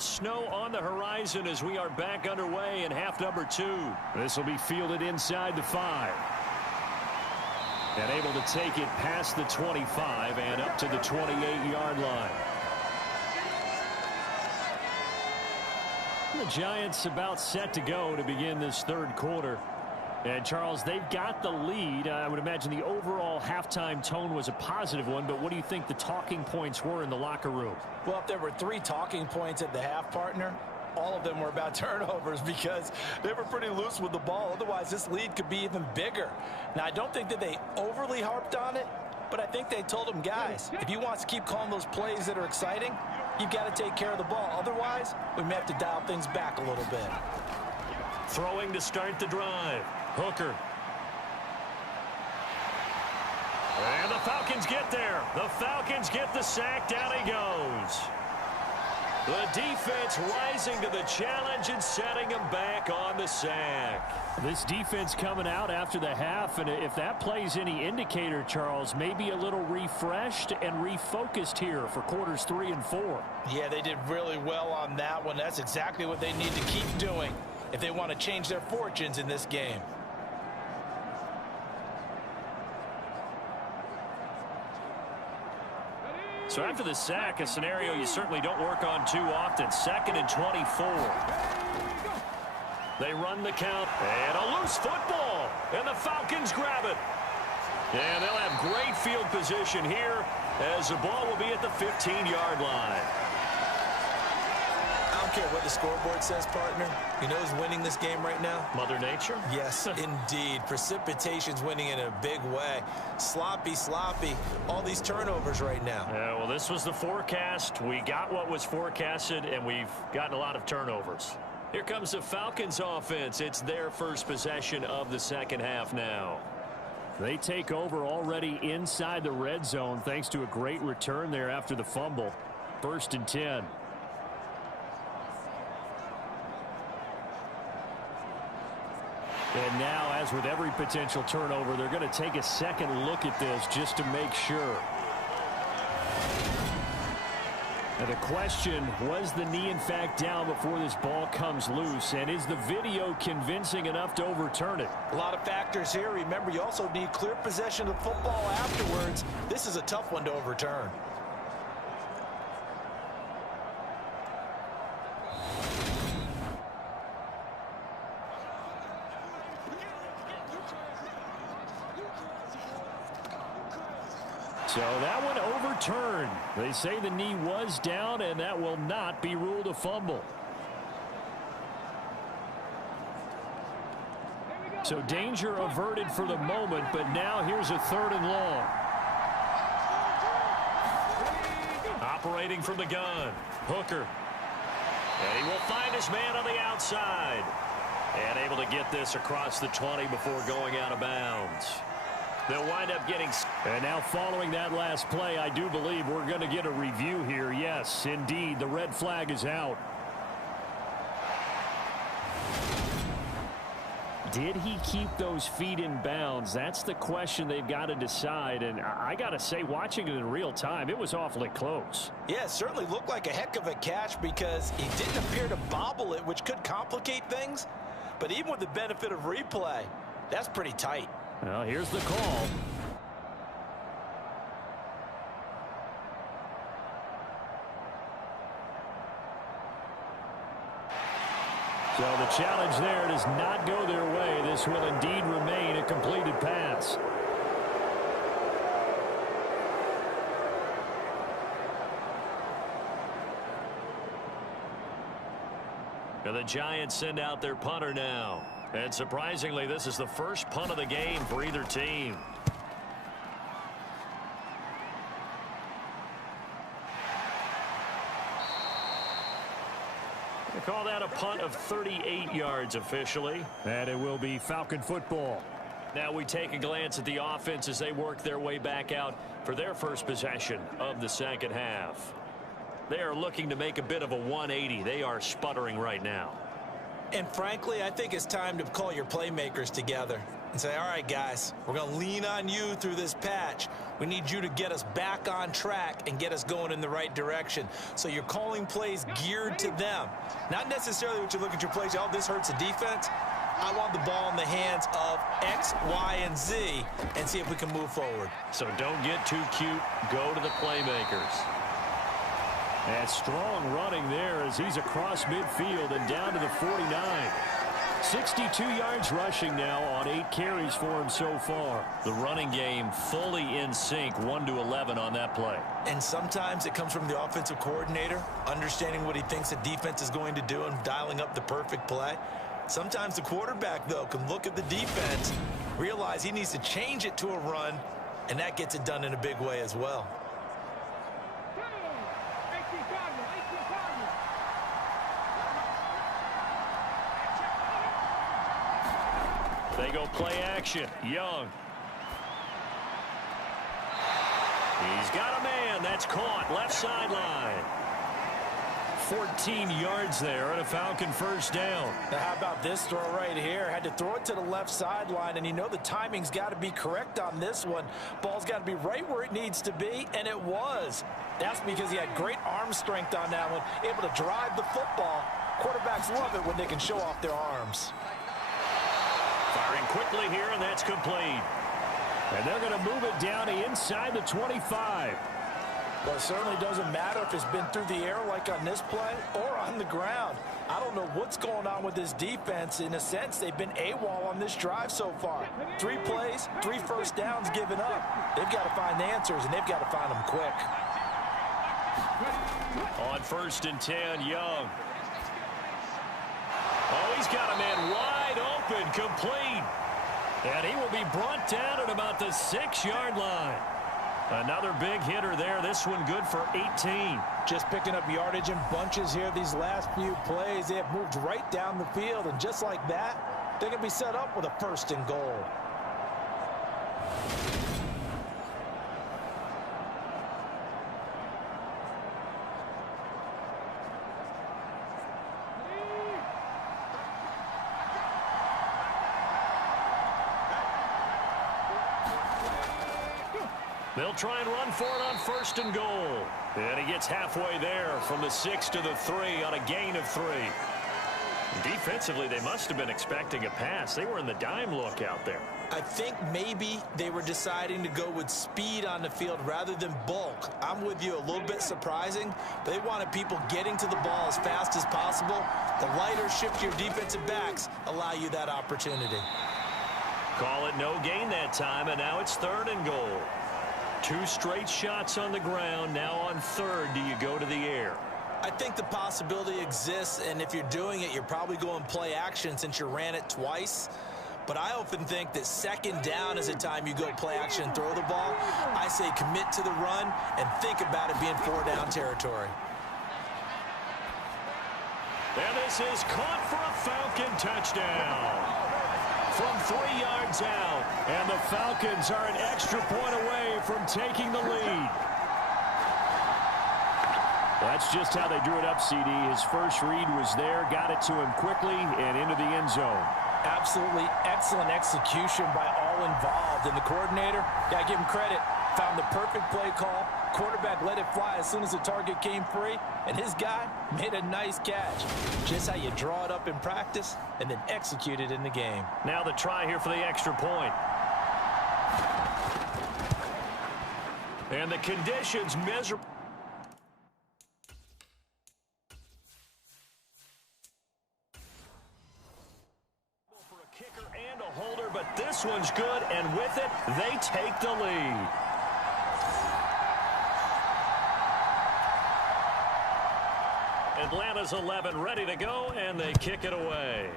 just snow on the horizon as we are back underway in half number 2. This will be fielded inside the 5. And able to take it past the 25 and up to the 28-yard line. The Giants about set to go to begin this third quarter. And, Charles, they've got the lead. I would imagine the overall halftime tone was a positive one, but what do you think the talking points were in the locker room? Well, if there were 3 talking points at the half, partner, all of them were about turnovers because they were pretty loose with the ball. Otherwise, this lead could be even bigger. Now, I don't think that they overly harped on it, but I think they told them, guys, if you want to keep calling those plays that are exciting, you've got to take care of the ball. Otherwise, we may have to dial things back a little bit. Throwing to start the drive. Hooker. And the Falcons get there. The Falcons get the sack. Down he goes. The defense rising to the challenge and setting him back on the sack. This defense coming out after the half, and if that plays any indicator, Charles, maybe a little refreshed and refocused here for quarters 3 and 4. Yeah, they did really well on that one. That's exactly what they need to keep doing if they want to change their fortunes in this game. So after the sack, a scenario you certainly don't work on too often. 2nd and 24. They run the count. And a loose football. And the Falcons grab it. And they'll have great field position here as the ball will be at the 15-yard line. I don't care what the scoreboard says, partner. You know who's winning this game right now? Mother Nature? Yes, indeed. Precipitation's winning in a big way. Sloppy, all these turnovers right now. Yeah, well, this was the forecast. We got what was forecasted, and we've gotten a lot of turnovers. Here comes the Falcons offense. It's their first possession of the second half now. They take over already inside the red zone thanks to a great return there after the fumble. 1st and 10. And now, as with every potential turnover, they're going to take a second look at this just to make sure. And the question, was the knee in fact down before this ball comes loose? And is the video convincing enough to overturn it? A lot of factors here. Remember, you also need clear possession of football afterwards. This is a tough one to overturn. So that one overturned. They say the knee was down, and that will not be ruled a fumble. So danger averted for the moment, but now here's a 3rd and long. Operating from the gun. Hooker. And he will find his man on the outside. And able to get this across the 20 before going out of bounds. They'll wind up getting... And now following that last play, I do believe we're going to get a review here. Yes, indeed, the red flag is out. Did he keep those feet in bounds? That's the question they've got to decide. And I got to say, watching it in real time, it was awfully close. Yeah, it certainly looked like a heck of a catch because he didn't appear to bobble it, which could complicate things. But even with the benefit of replay, that's pretty tight. Well, here's the call. So the challenge there does not go their way. This will indeed remain a completed pass. And the Giants send out their punter now. And surprisingly, this is the first punt of the game for either team. They call that a punt of 38 yards officially. And it will be Falcon football. Now we take a glance at the offense as they work their way back out for their first possession of the second half. They are looking to make a bit of a 180. They are sputtering right now. And frankly, I think it's time to call your playmakers together. and say, all right, guys, we're going to lean on you through this patch. We need you to get us back on track and get us going in the right direction. So you're calling plays geared to them. Not necessarily what you look at your plays, oh, this hurts the defense. I want the ball in the hands of X, Y, and Z and see if we can move forward. So don't get too cute. Go to the playmakers. And strong running there as he's across midfield and down to the 49. 62 yards rushing now on 8 carries for him so far. The running game fully in sync, 1-11 on that play. And sometimes it comes from the offensive coordinator, understanding what he thinks the defense is going to do and dialing up the perfect play. Sometimes the quarterback, though, can look at the defense, realize he needs to change it to a run, and that gets it done in a big way as well. They go play action. Young. He's got a man. That's caught. Left sideline. 14 yards there and a Falcon first down. Now how about this throw right here? Had to throw it to the left sideline, and you know the timing's got to be correct on this one. Ball's got to be right where it needs to be, and it was. That's because he had great arm strength on that one, able to drive the football. Quarterbacks love it when they can show off their arms. Firing quickly here, and that's complete. And they're going to move it down to inside the 25. Well, it certainly doesn't matter if it's been through the air like on this play or on the ground. I don't know what's going on with this defense. In a sense, they've been AWOL on this drive so far. 3 plays, 3 first downs given up. They've got to find the answers, and they've got to find them quick. On 1st and 10, Young. Oh, he's got a man wide open, complete. And he will be brought down at about the 6-yard line. Another big hitter there. This one good for 18. Just picking up yardage in bunches here these last few plays. They have moved right down the field, and just like that, they're going to be set up with a 1st and goal. They'll try and run for it on 1st and goal. And he gets halfway there from the 6 to the 3 on a gain of 3. Defensively, they must have been expecting a pass. They were in the dime look out there. I think maybe they were deciding to go with speed on the field rather than bulk. I'm with you, a little bit surprising. But they wanted people getting to the ball as fast as possible. The lighter, shiftier defensive backs allow you that opportunity. Call it no gain that time, and now it's 3rd and goal. 2 straight shots on the ground. Now on 3rd, do you go to the air? I think the possibility exists, and if you're doing it, you're probably going play action since you ran it twice. But I often think that 2nd down is the time you go play action and throw the ball. I say commit to the run and think about it being 4-down territory. And this is caught for a Falcon touchdown. From 3 yards out. And the Falcons are an extra point away from taking the lead. That's just how they drew it up, CD. His first read was there, got it to him quickly, and into the end zone. Absolutely excellent execution by all involved. And the coordinator, got to give him credit, found the perfect play call. Quarterback let it fly as soon as the target came free, and his guy made a nice catch. Just how you draw it up in practice and then execute it in the game. Now the try here for the extra point. And the conditions miserable. For a kicker and a holder, but this one's good, and with it, they take the lead. Atlanta's 11 ready to go, and they kick it away.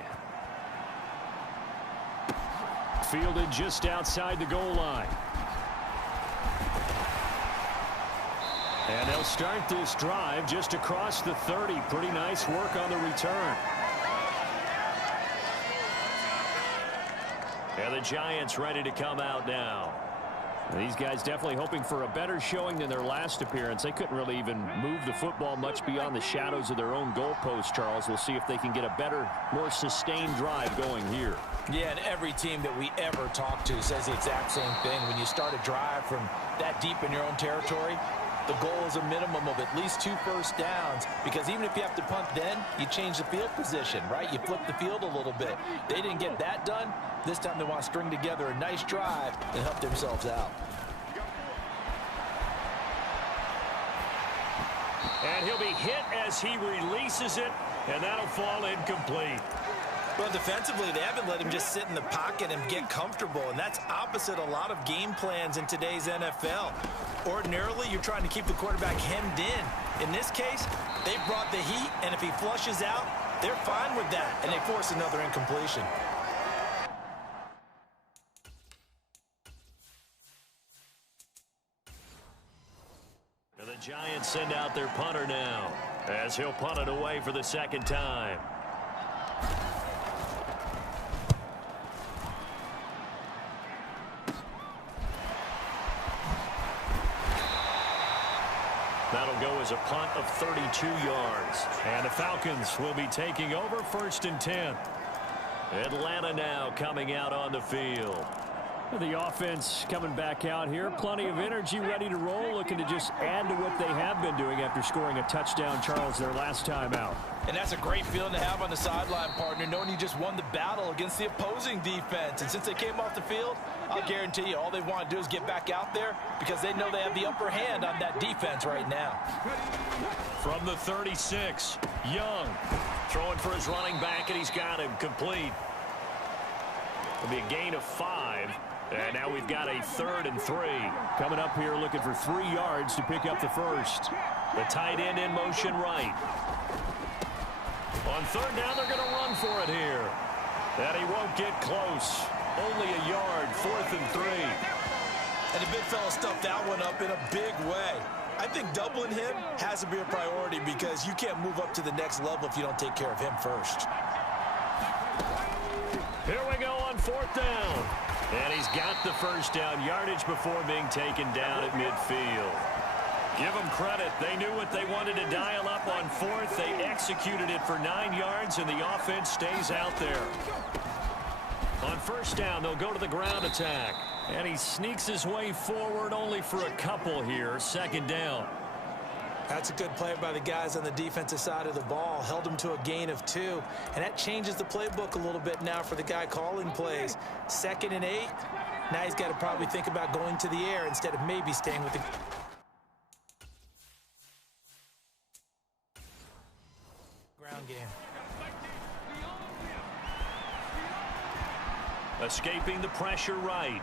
Fielded just outside the goal line. And they'll start this drive just across the 30. Pretty nice work on the return. And the Giants ready to come out now. These guys definitely hoping for a better showing than their last appearance. They couldn't really even move the football much beyond the shadows of their own goalpost, Charles. We'll see if they can get a better, more sustained drive going here. Yeah, and every team that we ever talk to says the exact same thing. When you start a drive from that deep in your own territory, the goal is a minimum of at least 2 first downs, because even if you have to punt then, you change the field position, right? You flip the field a little bit. They didn't get that done. This time they want to string together a nice drive and help themselves out. And he'll be hit as he releases it, and that'll fall incomplete. Well, defensively, they haven't let him just sit in the pocket and get comfortable, and that's opposite a lot of game plans in today's NFL. Ordinarily, you're trying to keep the quarterback hemmed in. In this case, they brought the heat, and if he flushes out, they're fine with that, and they force another incompletion. And the Giants send out their punter now, as he'll punt it away for the second time. That'll go as a punt of 32 yards. And the Falcons will be taking over 1st and 10. Atlanta now coming out on the field. The offense coming back out here. Plenty of energy, ready to roll, looking to just add to what they have been doing after scoring a touchdown, Charles, their last time out. And that's a great feeling to have on the sideline, partner, knowing you just won the battle against the opposing defense. And since they came off the field, I'll guarantee you all they want to do is get back out there, because they know they have the upper hand on that defense right now. From the 36, Young throwing for his running back, and he's got him complete. It'll be a gain of 5. And now we've got a 3rd and 3. Coming up here looking for 3 yards to pick up the first. The tight end in motion right. On 3rd down, they're going to run for it here. And he won't get close. Only a yard, 4th and 3. And the big fella stuffed that one up in a big way. I think doubling him has to be a priority, because you can't move up to the next level if you don't take care of him first. Here we go on 4th down. And he's got the first down yardage before being taken down at midfield. Give them credit. They knew what they wanted to dial up on 4th. They executed it for 9 yards, and the offense stays out there. On 1st down, they'll go to the ground attack. And he sneaks his way forward only for a couple here. 2nd down. That's a good play by the guys on the defensive side of the ball. Held him to a gain of 2. And that changes the playbook a little bit now for the guy calling plays. 2nd and 8. Now he's got to probably think about going to the air instead of maybe staying with the ground game. Escaping the pressure right.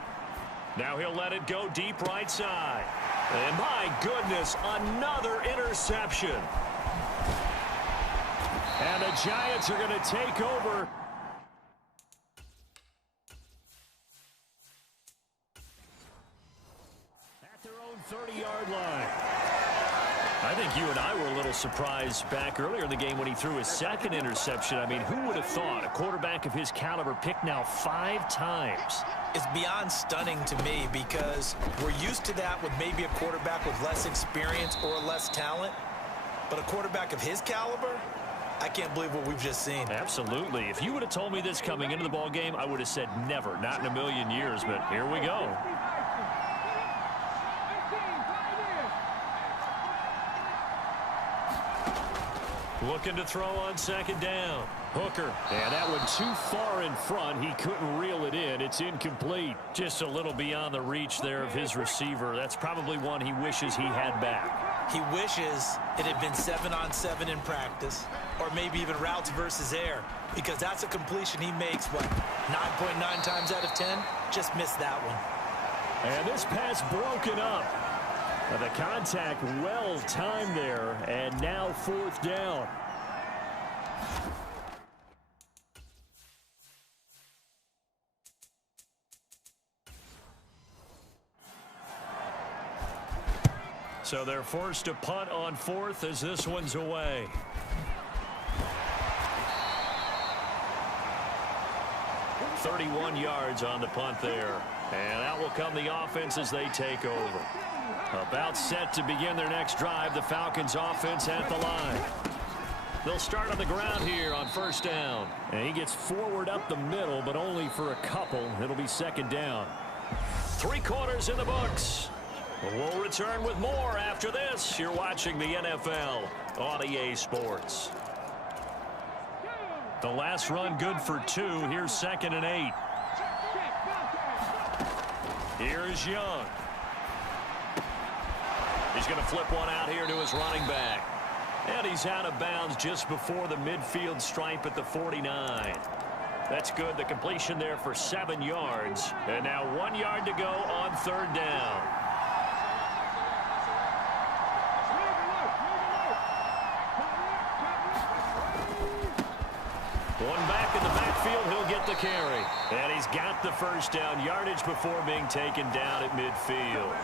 Now he'll let it go deep right side. And my goodness, another interception. And the Giants are going to take over. At their own 30-yard line. I think you and I were a little surprised back earlier in the game when he threw his 2nd interception. I mean, who would have thought a quarterback of his caliber picked now 5 times? It's beyond stunning to me, because we're used to that with maybe a quarterback with less experience or less talent. But a quarterback of his caliber, I can't believe what we've just seen. Absolutely. If you would have told me this coming into the ball game, I would have said never, not in a million years. But here we go. Looking to throw on 2nd down. Hooker. And that one too far in front. He couldn't reel it in. It's incomplete. Just a little beyond the reach there of his receiver. That's probably one he wishes he had back. He wishes it had been 7-on-7 in practice, or maybe even routes versus air, because that's a completion he makes, what, 9.9 times out of 10? Just missed that one. And this pass broken up. The contact well timed there, and now 4th down. So they're forced to punt on 4th as this one's away. .31 yards on the punt there. And out will come the offense as they take over. About set to begin their next drive, the Falcons offense at the line. They'll start on the ground here on first down. And he gets forward up the middle, but only for a couple. It'll be second down. 3 quarters in the books. We'll return with more after this. You're watching the NFL on EA Sports. The last run good for 2. Here's 2nd and 8. Here is Young. He's going to flip one out here to his running back. And he's out of bounds just before the midfield stripe at the 49. That's good. The completion there for 7 yards. And now 1 yard to go on third down. One back in the backfield, he'll get the carry. And he's got the first down, yardage before being taken down at midfield.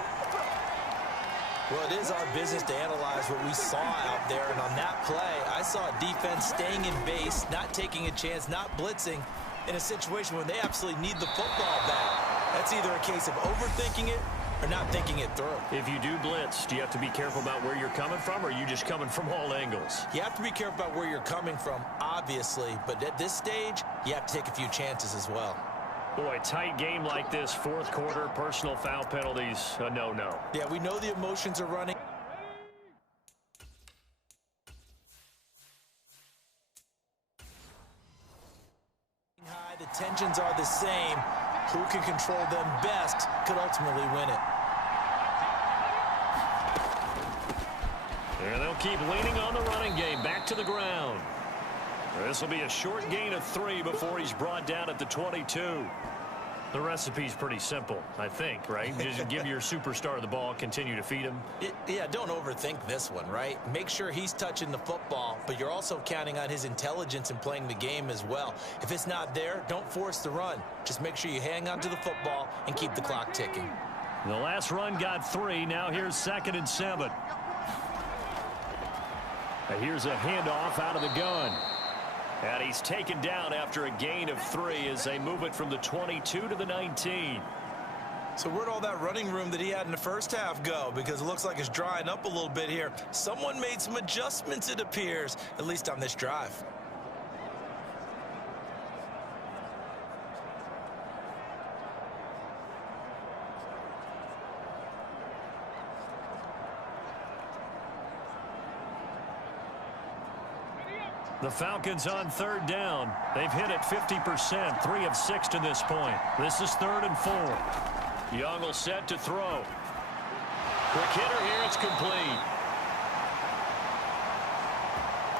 Well, it is our business to analyze what we saw out there. And on that play, I saw a defense staying in base, not taking a chance, not blitzing in a situation where they absolutely need the football back. That's either a case of overthinking it or not thinking it through. If you do blitz, do you have to be careful about where you're coming from, or are you just coming from all angles? You have to be careful about where you're coming from, obviously. But at this stage, you have to take a few chances as well. Boy, tight game like this, fourth quarter, personal foul penalties, a no-no. Yeah, we know the emotions are running. High, the tensions are the same. Who can control them best could ultimately win it. And they'll keep leaning on the running game, back to the ground. This will be a short gain of 3 before he's brought down at the 22. The recipe's pretty simple, I think, right? Just give your superstar the ball, continue to feed him. Yeah, don't overthink this one, right? Make sure he's touching the football, but you're also counting on his intelligence in playing the game as well. If it's not there, don't force the run. Just make sure you hang on to the football and keep the clock ticking. The last run got 3. Now here's 2nd and 7. Here's a handoff out of the gun. And he's taken down after a gain of 3 as they move it from the 22 to the 19. So where'd all that running room that he had in the first half go? Because it looks like it's drying up a little bit here. Someone made some adjustments, it appears, at least on this drive. The Falcons on third down. They've hit it 50%, 3 of 6 to this point. This is 3rd and 4. Young will set to throw. Quick hitter here, it's complete.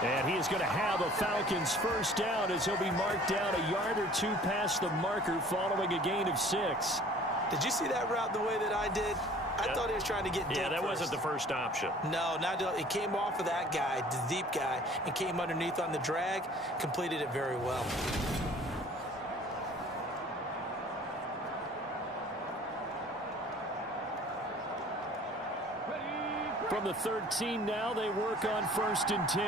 And he is going to have a Falcons first down as he'll be marked down a yard or 2 past the marker following a gain of 6. Did you see that route the way that I did? I thought he was trying to get deep. Yeah, that first. wasn't the first option. No, not it came off of that guy, the deep guy, and came underneath on the drag, completed it very well. From the 13 now, they work on 1st and 10.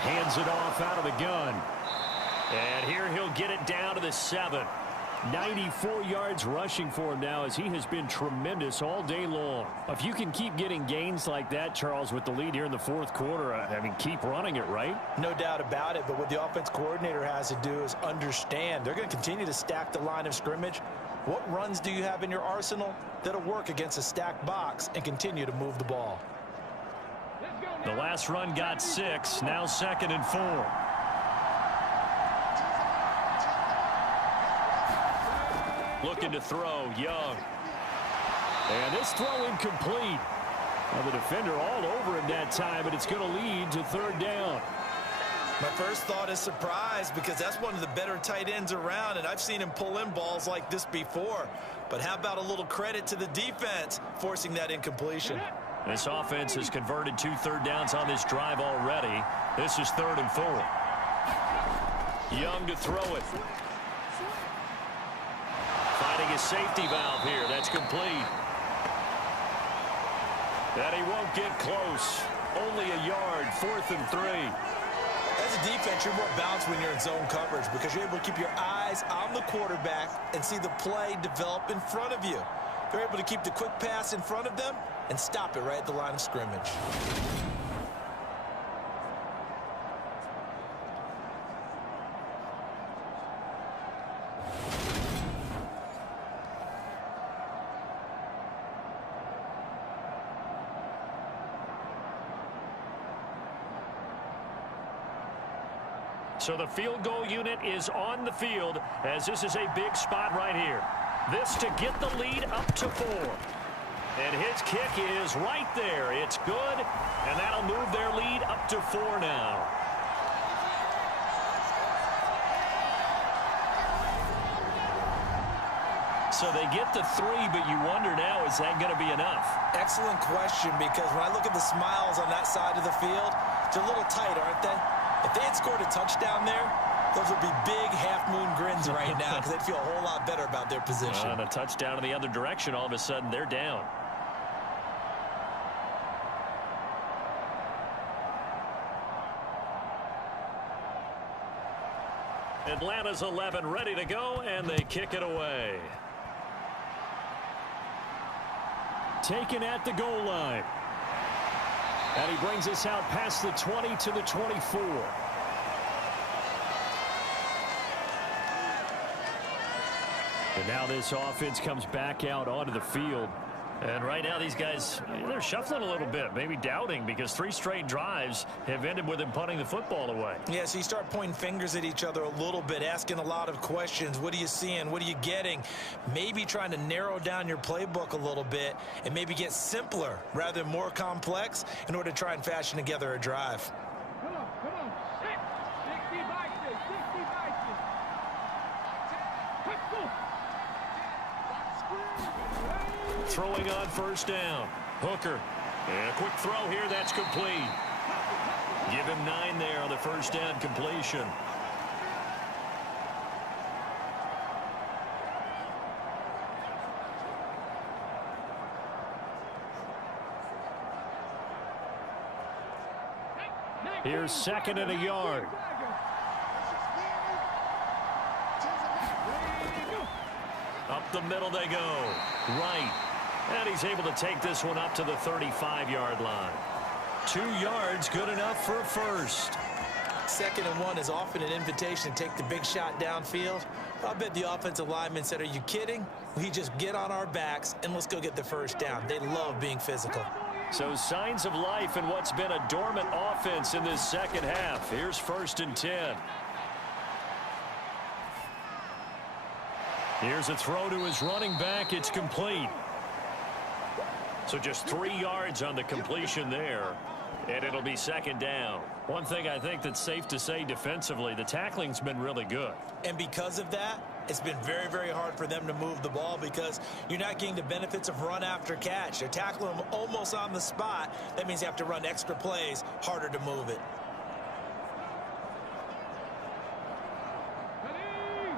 Hands it off out of the gun. And here he'll get it down to the 7. 94 yards rushing for him now as he has been tremendous all day long. If you can keep getting gains like that, Charles, with the lead here in the 4th quarter, I mean, keep running it, right? No doubt about it, but what the offense coordinator has to do is understand they're going to continue to stack the line of scrimmage. What runs do you have in your arsenal that'll work against a stacked box and continue to move the ball? The last run got 6, now 2nd and 4. Looking to throw, Young. And this throw incomplete. Well, the defender all over him that time, but it's going to lead to 3rd down. My first thought is surprise because that's one of the better tight ends around, and I've seen him pull in balls like this before. But how about a little credit to the defense forcing that incompletion? This offense has converted 2 third downs on this drive already. This is 3rd and 4. Young to throw it. Finding a safety valve here. That's complete. And he won't get close. Only a yard, 4th and 3. As a defense, you're more balanced when you're in zone coverage because you're able to keep your eyes on the quarterback and see the play develop in front of you. They're able to keep the quick pass in front of them and stop it right at the line of scrimmage. So the field goal unit is on the field as this is a big spot right here. This to get the lead up to 4. And his kick is right there. It's good, and that'll move their lead up to 4 now. So they get the 3, but you wonder now, is that going to be enough? Excellent question, because when I look at the smiles on that side of the field, they're a little tight, aren't they? If they had scored a touchdown there, those would be big half-moon grins right now because they'd feel a whole lot better about their position. And a touchdown in the other direction, all of a sudden they're down. Atlanta's 11 ready to go, and they kick it away. Taken at the goal line. And he brings us out past the 20 to the 24. And now this offense comes back out onto the field. And right now these guys, they're shuffling a little bit, maybe doubting, because 3 straight drives have ended with them punting the football away. Yeah, so you start pointing fingers at each other a little bit, asking a lot of questions. What are you seeing? What are you getting? Maybe trying to narrow down your playbook a little bit and maybe get simpler rather than more complex in order to try and fashion together a drive. Come on. 60 boxes. Let's go. Throwing on first down. Hooker. And a quick throw here. That's complete. Give him 9 there on the first down completion. Here's 2nd and a yard. Up the middle they go. Right. And he's able to take this one up to the 35-yard line. 2 yards, good enough for a first. 2nd and 1 is often an invitation to take the big shot downfield. I bet the offensive lineman said, are you kidding? We just get on our backs and let's go get the first down. They love being physical. So signs of life in what's been a dormant offense in this second half. Here's 1st and 10. Here's a throw to his running back. It's complete. So just 3 yards on the completion there, and it'll be 2nd down. One thing I think that's safe to say defensively, the tackling's been really good. And because of that, it's been very, very hard for them to move the ball because you're not getting the benefits of run after catch. They're tackling them almost on the spot. That means you have to run extra plays, harder to move it.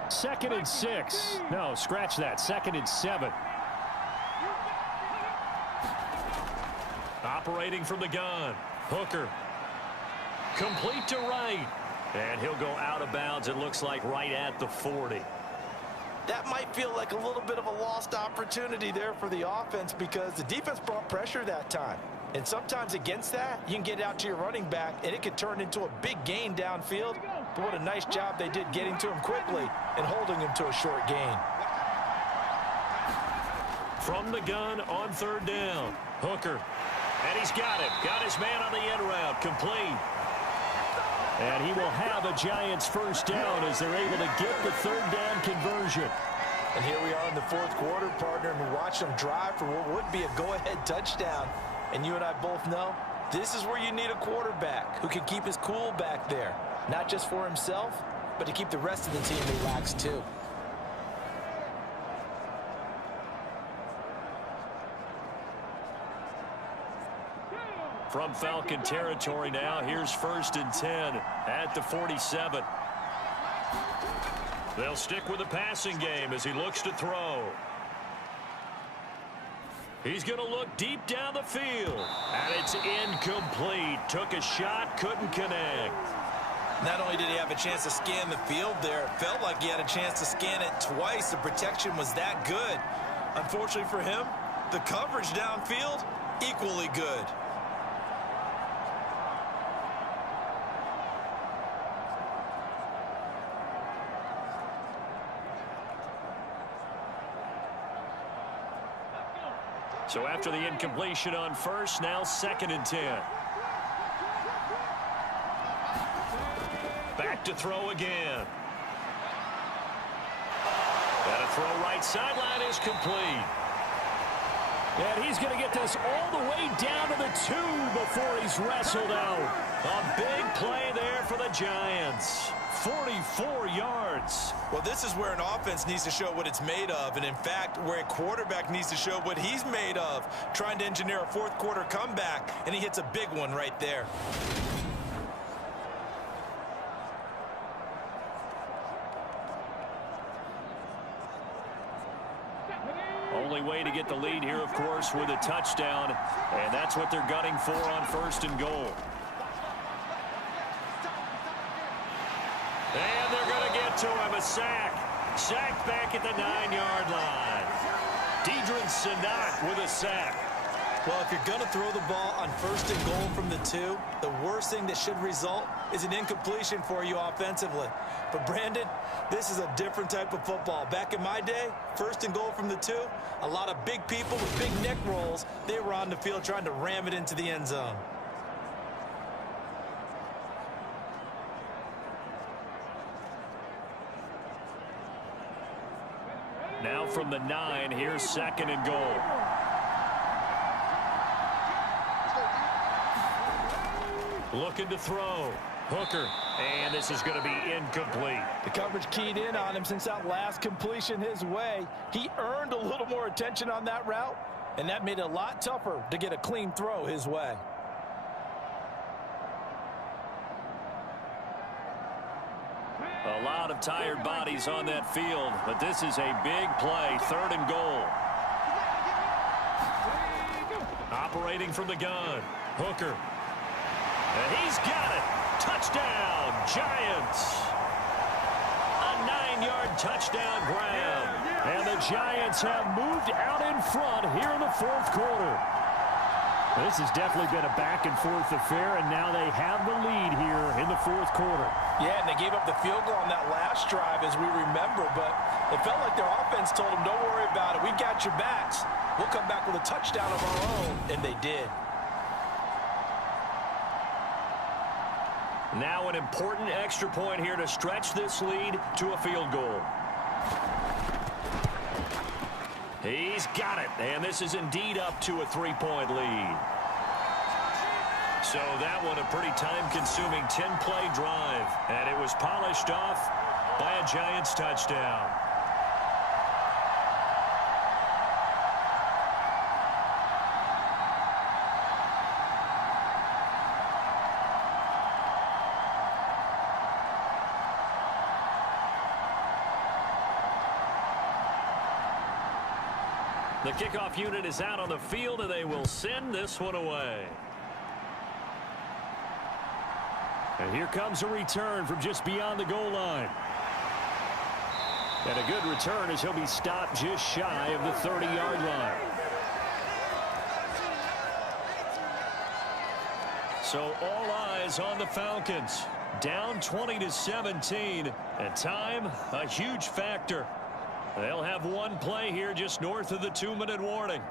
2nd and 6. No, scratch that. 2nd and 7. Operating from the gun. Hooker. Complete to right. And he'll go out of bounds, it looks like, right at the 40. That might feel like a little bit of a lost opportunity there for the offense because the defense brought pressure that time. And sometimes against that, you can get out to your running back, and it could turn into a big gain downfield. But what a nice job they did getting to him quickly and holding him to a short gain. From the gun on 3rd down. Hooker. And he's got it. Got his man on the end route. Complete. And he will have a Giants first down as they're able to get the 3rd down conversion. And here we are in the 4th quarter, partner, and we watch them drive for what would be a go-ahead touchdown. And you and I both know this is where you need a quarterback who can keep his cool back there. Not just for himself, but to keep the rest of the team relaxed too. From Falcon territory now, here's 1st and 10 at the 47. They'll stick with the passing game as he looks to throw. He's going to look deep down the field. And it's incomplete. Took a shot, couldn't connect. Not only did he have a chance to scan the field there, it felt like he had a chance to scan it twice. The protection was that good. Unfortunately for him, the coverage downfield, equally good. So after the incompletion on first, now 2nd and 10. Back to throw again. And a throw right sideline is complete. And he's going to get this all the way down to the 2 before he's wrestled out. A big play there for the Giants. 44 yards. Well, this is where an offense needs to show what it's made of, and in fact, where a quarterback needs to show what he's made of, trying to engineer a fourth quarter comeback, and he hits a big one right there. Only way to get the lead here, of course, with a touchdown, and that's what they're gunning for on 1st and goal. And they're going to get to him, a sack. Sack back at the 9-yard line. Deidrin Sanak with a sack. Well, if you're going to throw the ball on 1st and goal from the 2, the worst thing that should result is an incompletion for you offensively. But, Brandon, this is a different type of football. Back in my day, 1st and goal from the 2, a lot of big people with big neck rolls, they were on the field trying to ram it into the end zone. Now from the 9, here's 2nd and goal. Looking to throw. Hooker. And this is going to be incomplete. The coverage keyed in on him since that last completion his way. He earned a little more attention on that route, and that made it a lot tougher to get a clean throw his way. A lot of tired bodies on that field, but this is a big play. 3rd and goal. Operating from the gun. Hooker. And he's got it. Touchdown, Giants. A 9-yard touchdown grab. And the Giants have moved out in front here in the 4th quarter. This has definitely been a back-and-forth affair, and now they have the lead here in the 4th quarter. Yeah, and they gave up the field goal on that last drive, as we remember, but it felt like their offense told them, don't worry about it. We've got your backs. We'll come back with a touchdown of our own, and they did. Now an important extra point here to stretch this lead to a field goal. He's got it, and this is indeed up to a 3-point lead. So that one a pretty time-consuming 10-play drive, and it was polished off by a Giants touchdown. The kickoff unit is out on the field, and they will send this one away. And here comes a return from just beyond the goal line. And a good return as he'll be stopped just shy of the 30-yard line. So all eyes on the Falcons. Down 20-17. And time, a huge factor. They'll have one play here just north of the 2-minute warning.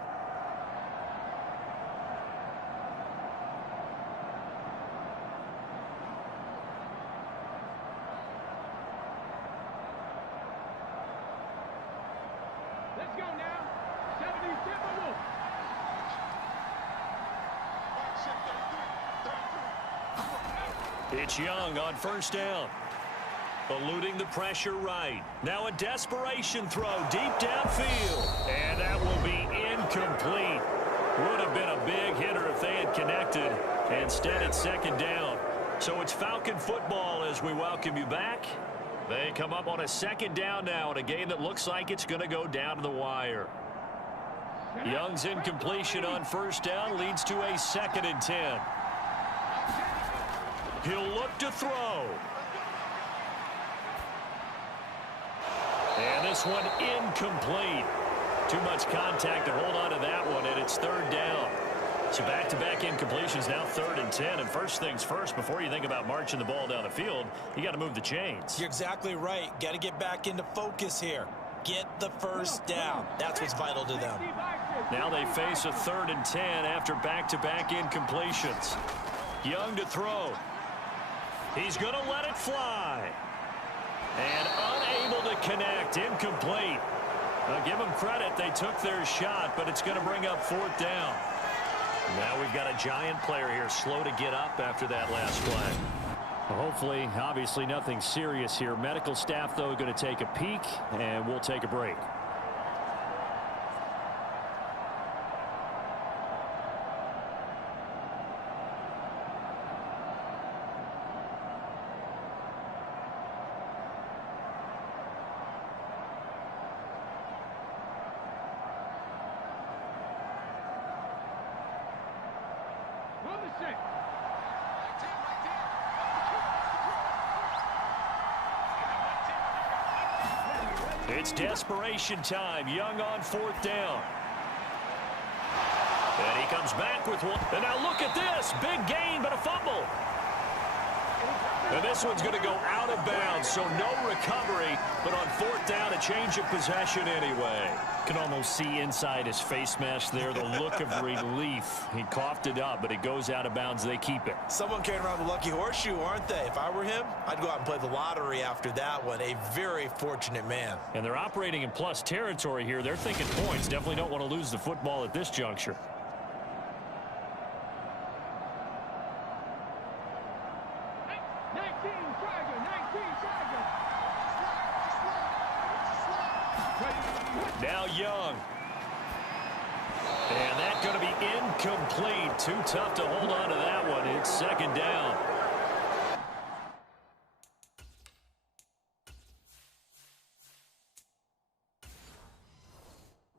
Let's go now. 77 Wolf. It's Young on 1st down. Eluding the pressure right. Now a desperation throw deep downfield. And that will be incomplete. Would have been a big hitter if they had connected. Instead, it's 2nd down. So it's Falcon football as we welcome you back. They come up on a 2nd down now in a game that looks like it's going to go down to the wire. Young's incompletion on 1st down leads to a 2nd and 10. He'll look to throw. And this one incomplete. Too much contact to hold on to that one, and it's third down. So back-to-back incompletions, now 3rd and 10. And first things first, before you think about marching the ball down the field, you got to move the chains. You're exactly right. Got to get back into focus here. Get the first down. That's what's vital to them. Now they face a 3rd and 10 after back-to-back incompletions. Young to throw. He's going to let it fly. And unable to connect. Incomplete. Now give them credit. They took their shot, but it's going to bring up 4th down. Now we've got a giant player here, slow to get up after that last play. Well, hopefully, obviously nothing serious here. Medical staff, though, going to take a peek, and we'll take a break. It's desperation time. Young on 4th down. And he comes back with one. And now look at this. Big gain, but a fumble. And this one's going to go out of bounds, so no recovery. But on 4th down, a change of possession anyway. Can almost see inside his face mask there the look of relief. He coughed it up, but it goes out of bounds. They keep it. Someone came around the lucky horseshoe, aren't they? If I were him, I'd go out and play the lottery after that one. A very fortunate man. And they're operating in plus territory here. They're thinking points. Definitely don't want to lose the football at this juncture. Now Young. And that's going to be incomplete. Too tough to hold on to that one. It's 2nd down.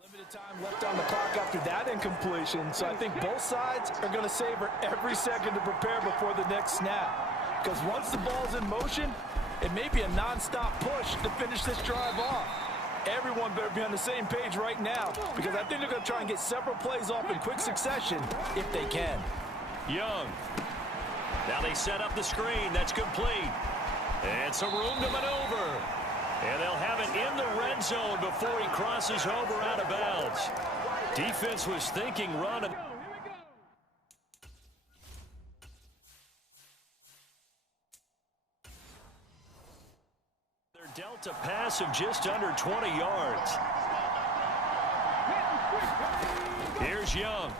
Limited time left on the clock after that incompletion. So I think both sides are going to savor every second to prepare before the next snap. Because once the ball's in motion, it may be a non-stop push to finish this drive off. Everyone better be on the same page right now, because I think they're going to try and get several plays off in quick succession if they can. Young. Now they set up the screen. That's complete. And some room to maneuver. And they'll have it in the red zone before he crosses over out of bounds. Defense was thinking run. Dealt a pass of just under 20 yards. Here's Young.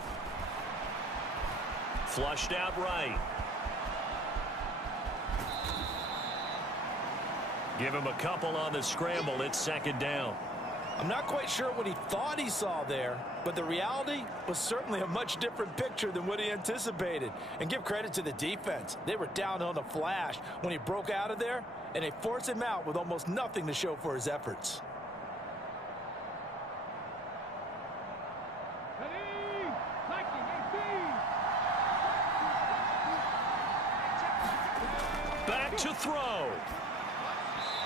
Flushed out right. Give him a couple on the scramble. It's 2nd down. I'm not quite sure what he thought he saw there, but the reality was certainly a much different picture than what he anticipated. And give credit to the defense. They were down on the flash when he broke out of there, and they forced him out with almost nothing to show for his efforts. Back to throw.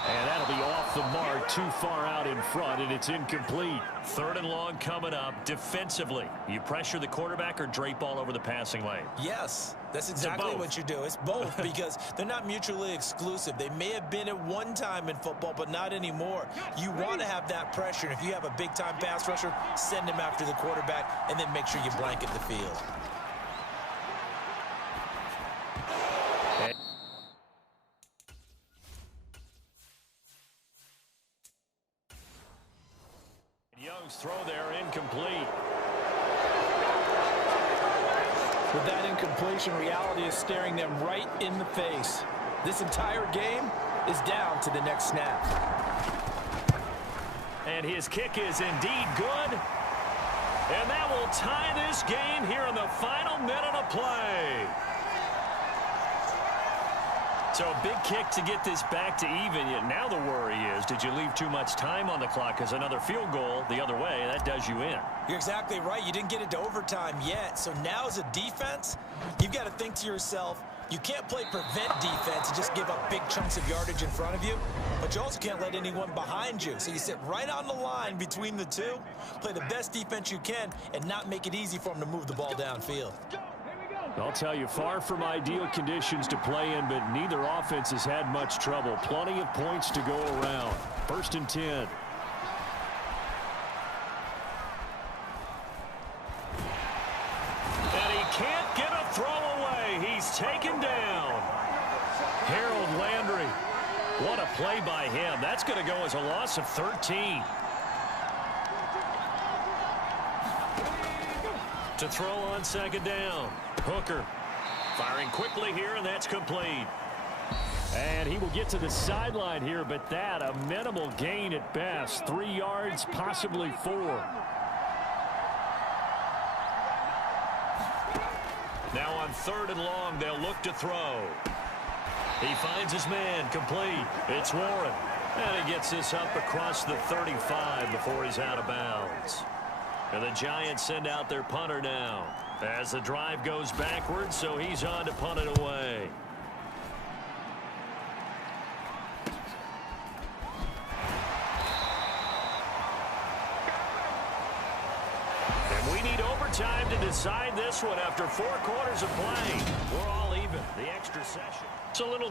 And that'll be off the mark, too far out in front, and it's incomplete. 3rd and long coming up. Defensively, you pressure the quarterback or drape all over the passing lane? Yes, that's exactly what you do. It's both because they're not mutually exclusive. They may have been at one time in football, but not anymore. You want to have that pressure, and if you have a big-time pass rusher, send him after the quarterback, and then make sure you blanket the field. Young's throw there incomplete. With that incompletion, reality is staring them right in the face. This entire game is down to the next snap. And his kick is indeed good. And that will tie this game here in the final minute of play. So a big kick to get this back to even. Yet now the worry is, did you leave too much time on the clock? Because another field goal the other way, that does you in. You're exactly right. You didn't get it to overtime yet. So now as a defense, you've got to think to yourself, You can't play prevent defense and just give up big chunks of yardage in front of you, but you also can't let anyone behind you. So you sit right on the line between the two, play the best defense you can, and not make it easy for them to move the ball downfield. I'll tell you, far from ideal conditions to play in, but neither offense has had much trouble. Plenty of points to go around. 1st and 10. And he can't get a throw away. He's taken down. Harold Landry. What a play by him. That's going to go as a loss of 13. To throw on 2nd down. Hooker firing quickly here, and that's complete. And he will get to the sideline here, but that a minimal gain at best. 3 yards, possibly 4. Now on 3rd and long, they'll look to throw. He finds his man, complete. It's Warren. And he gets this up across the 35 before he's out of bounds. And the Giants send out their punter now as the drive goes backwards, so he's on to punt it away. And we need overtime to decide this one after 4 quarters of play. We're all even. The extra session. It's a little